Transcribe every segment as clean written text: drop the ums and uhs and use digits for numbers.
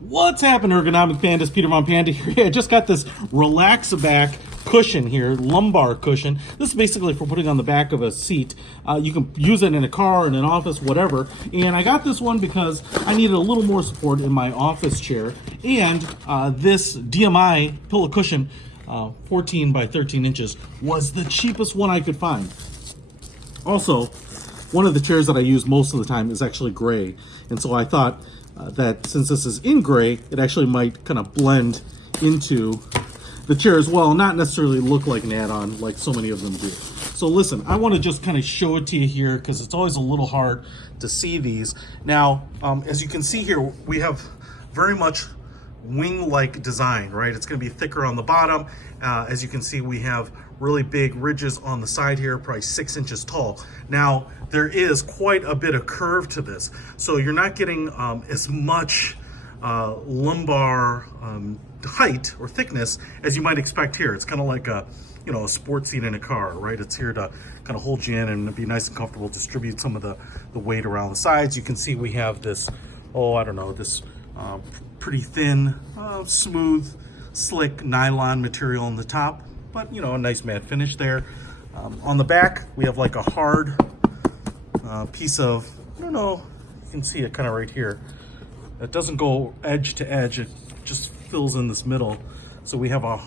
What's happening, ergonomic pandas? Peter Von Panda here. I just got this Relax-A-Bac cushion here, lumbar cushion. This is basically for putting on the back of a seat. You can use it in a car, in an office, whatever. And I got this one because I needed a little more support in my office chair. And this DMI pillow cushion, 14 by 13 inches, was the cheapest one I could find. Also, one of the chairs that I use most of the time is actually gray. And so I thought that since this is in gray, it actually might kind of blend into the chair as well, not necessarily look like an add-on like so many of them do. So listen, I want to just kind of show it to you here because it's always a little hard to see these. Now, as you can see here, we have very much wing-like design, right? It's going to be thicker on the bottom. As you can see, we have really big ridges on the side here, probably 6 inches tall. Now, there is quite a bit of curve to this, so you're not getting as much lumbar height or thickness as you might expect here. It's kind of like a sports seat in a car, right? It's here to kind of hold you in and be nice and comfortable, distribute some of the weight around the sides. You can see we have this, this pretty thin, smooth, slick nylon material on the top, but a nice matte finish there. On the back, we have like a hard piece of, you can see it kind of right here. It doesn't go edge to edge, it just fills in this middle. So we have a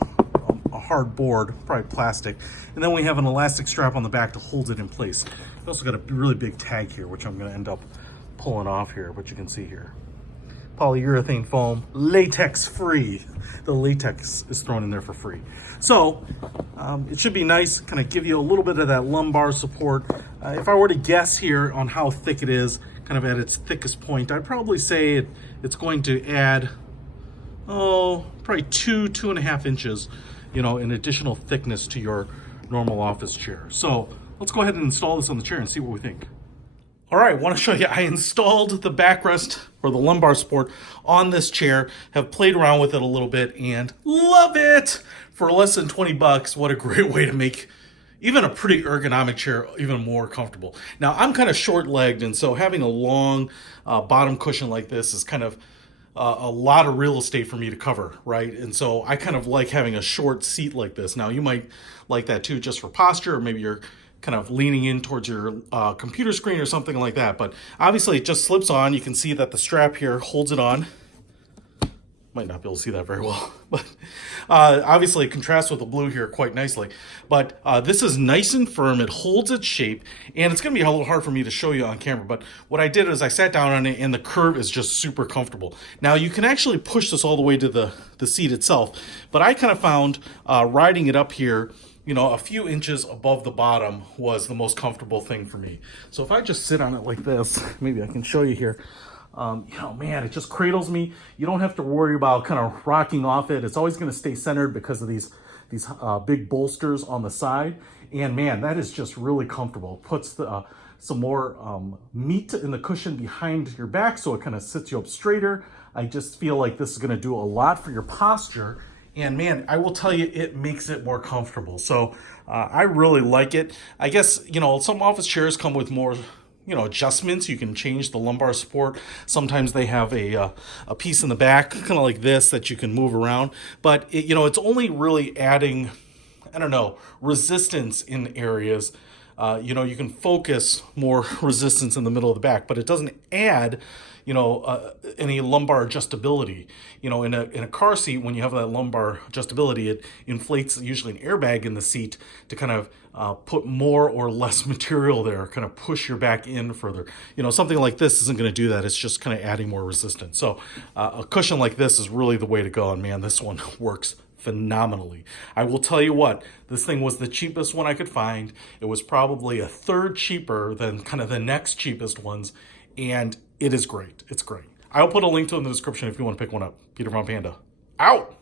hard board, probably plastic, and then we have an elastic strap on the back to hold it in place. We also got a really big tag here, which I'm going to end up pulling off here, but you can see here. Polyurethane foam, latex free. The latex is thrown in there for free. So it should be nice, kind of give you a little bit of that lumbar support. If I were to guess here on how thick it is, kind of at its thickest point, I'd probably say it's going to add, probably 2.5 inches, in additional thickness to your normal office chair. So let's go ahead and install this on the chair and see what we think. All right, I want to show you, I installed the backrest or the lumbar support on this chair, have played around with it a little bit and love it. For less than 20 bucks, what a great way to make even a pretty ergonomic chair even more comfortable. Now, I'm kind of short-legged, and so having a long bottom cushion like this is kind of a lot of real estate for me to cover, right? And so I kind of like having a short seat like this. Now, you might like that too, just for posture, or maybe you're kind of leaning in towards your computer screen or something like that. But obviously it just slips on. You can see that the strap here holds it on. Might not be able to see that very well, but obviously it contrasts with the blue here quite nicely. But this is nice and firm. It holds its shape, and it's going to be a little hard for me to show you on camera. But what I did is I sat down on it, and the curve is just super comfortable. Now, you can actually push this all the way to the seat itself, but I kind of found riding it up here, a few inches above the bottom was the most comfortable thing for me. So if I just sit on it like this, maybe I can show you here. Man, it just cradles me. You don't have to worry about kind of rocking off it. It's always going to stay centered because of these big bolsters on the side. And man, that is just really comfortable. It puts some more meat in the cushion behind your back, so it kind of sits you up straighter. I just feel like this is going to do a lot for your posture. And man, I will tell you, it makes it more comfortable. So I really like it. I guess, some office chairs come with more adjustments. You can change the lumbar support. Sometimes they have a piece in the back, kind of like this, that you can move around. But it's only really adding, resistance in areas. You can focus more resistance in the middle of the back, but it doesn't add any lumbar adjustability. In a car seat, when you have that lumbar adjustability, it inflates usually an airbag in the seat to kind of put more or less material there, kind of push your back in further. Something like this isn't going to do that. It's just kind of adding more resistance. So a cushion like this is really the way to go. And man, this one works phenomenally. I will tell you what, this thing was the cheapest one I could find. It was probably a third cheaper than kind of the next cheapest ones. And it is great. It's great. I'll put a link to it in the description if you want to pick one up. Peter Von Panda, out.